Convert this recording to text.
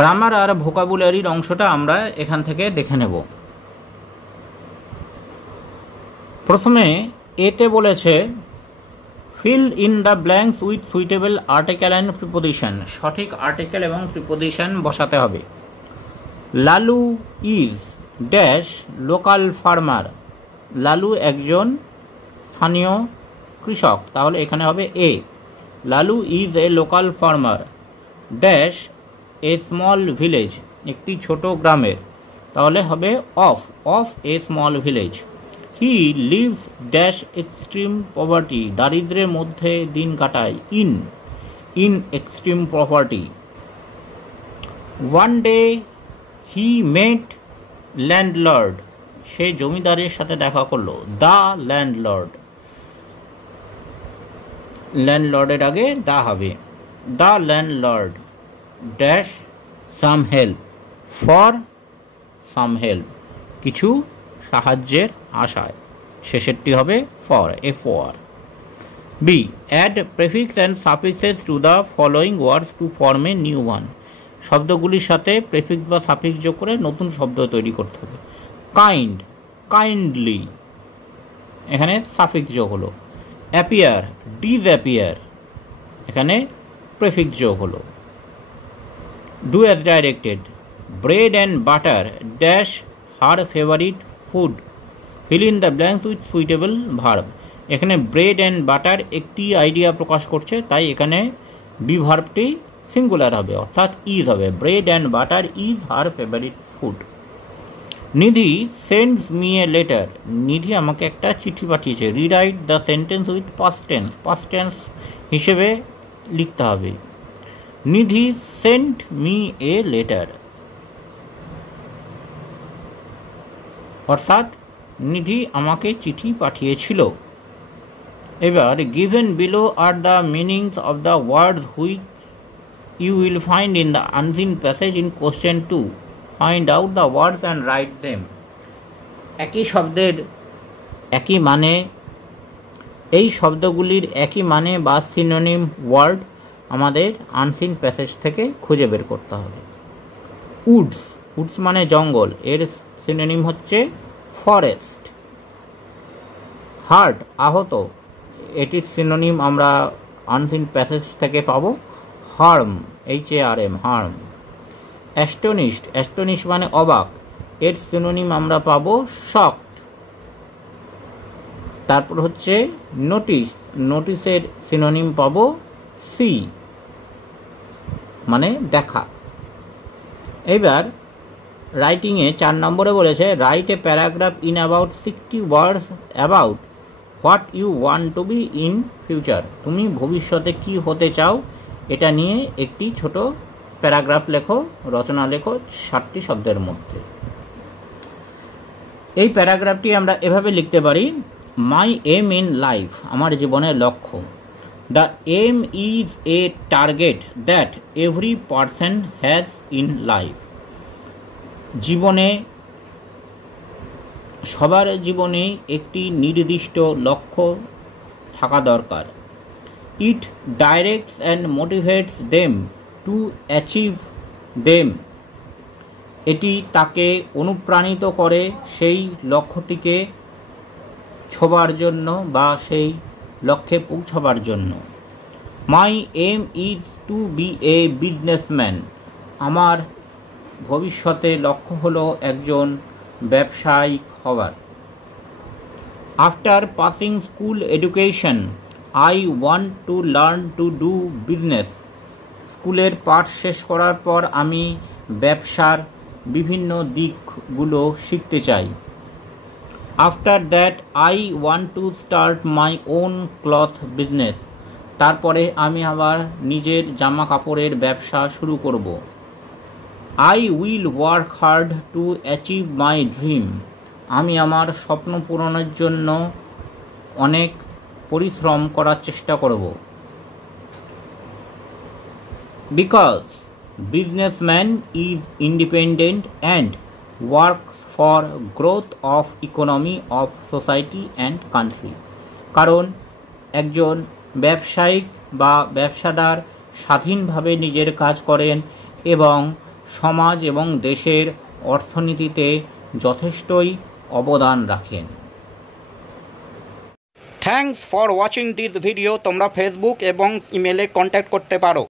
Grammar আর ভোকাবুলারির অংশটা আমরা এখান থেকে দেখে নেব। প্রথমে এতে বলেছে fill in the blanks with suitable article and preposition. সঠিক আর্টিকেল এবং প্রিপোজিশন বসাতে হবে। Lalu is dash local farmer. Lalu একজন স্থানীয় কৃষক, তাহলে এখানে হবে A. Lalu is a local farmer dash a small village. একটি ছোট গ্রামের, তাহলে হবে of a small village. He lives dash extreme poverty. দারিদ্র্যের মধ্যে দিন কাটায় in extreme poverty. One day he met landlord. সে জমিদারের সাথে দেখা করলো। দ্য ল্যান্ডলর্ড, ল্যান্ডলর্ডের আগে দা হবে। The landlord dash some help for some help. কিছু সাহায্যের আশায়। শেষেরটি হবে for FOR। B add prefix and suffixes to the following words to form a new one. শব্দগুলির সাথে প্রেফিক্স বা সাফিক্স যোগ করে নতুন শব্দ তৈরি করতে হবে। কাইন্ড, কাইন্ডলি, এখানে সাফিক্স যোগ হলো। অ্যাপিয়ার, ডিসঅ্যাপিয়ার, এখানে প্রেফিক্স যোগ হলো। Do as directed. Bread and butter dash her favourite food. Feel in the blanks with suitable verb. এখানে ব্রেড অ্যান্ড বাটার একটি আইডিয়া প্রকাশ করছে, তাই এখানে বি ভার্বটি সিঙ্গুলার হবে, অর্থাৎ ইজ হবে। Bread and butter is her favourite food. Nidhi sends me a letter. Nidhi আমাকে একটা চিঠি পাঠিয়েছে। Rewrite the sentence with past tense. Past tense হিসেবে লিখতে হবে। Nidhi sent me a letter, অর্থাৎ নিধি আমাকে চিঠি পাঠিয়েছিল। এবার given below are the meanings of the words which you will find in the unseen passage in question 2। Find out the words and write them. একই শব্দের একই মানে, এই শব্দগুলির একই মানে বা সিনোনিম ওয়ার্ড আমাদের আনসিন প্যাসেজ থেকে খুঁজে বের করতে হবে। উডস, উডস মানে জঙ্গল, এর সিনোনিম হচ্ছে ফরেস্ট। হার্ট, আহত, এটির সিনোনিম আমরা আনসিন প্যাসেজ থেকে পাবো harm, HARM, harm. Astonished, astonish মানে অবাক, এর সিনোনিম আমরা পাবো শকড। তারপর হচ্ছে নোটিস, নোটিসের সিনোনিম পাবো সি মানে দেখা। এবার রাইটিংয়ে 4 নম্বরে বলেছে write a paragraph in about 60 words about what you want to be in future. তুমি ভবিষ্যতে কি হতে চাও এটা নিয়ে একটি ছোট প্যারাগ্রাফ লেখো, রচনা লেখো 60টি শব্দের মধ্যে। এই প্যারাগ্রাফটি আমরা এভাবে লিখতে পারি। মাই এম ইন লাইফ, আমার জীবনের লক্ষ্য। The aim is a target that every person has in life. জীবনে, সবার জীবনে একটি নির্দিষ্ট লক্ষ্য থাকা দরকার। It directs and motivates them to achieve them. এটি তাকে অনুপ্রাণিত করে সেই লক্ষ্যটিকে ছোঁয়ার জন্য বা সেই লক্ষ্যে পৌঁছবার জন্য। My aim is to be a businessman. আমার ভবিষ্যতে লক্ষ্য হলো একজন ব্যবসায়িক হওয়ার। After passing school education I want to learn to do business. স্কুলের পাঠ শেষ করার পর আমি ব্যবসার বিভিন্ন দিকগুলো শিখতে চাই। After that I want to start my own cloth business. তারপরে আমি আবার নিজের জামা কাপড়ের ব্যবসা শুরু করব। I will work hard to achieve my dream. আমি আমার স্বপ্ন পূরণের জন্য অনেক পরিশ্রম করার চেষ্টা করব। Because businessman is independent and works for growth of economy of society and country. কারণ একজন ব্যবসায়িক বা ব্যবসাদার স্বাধীনভাবে নিজের কাজ করেন এবং সমাজ এবং দেশের অর্থনীতিতে যথেষ্টই অবদান রাখেন। Thanks for watching this video. তোমরা ফেসবুক এবং ইমেলে কন্ট্যাক্ট করতে পারো।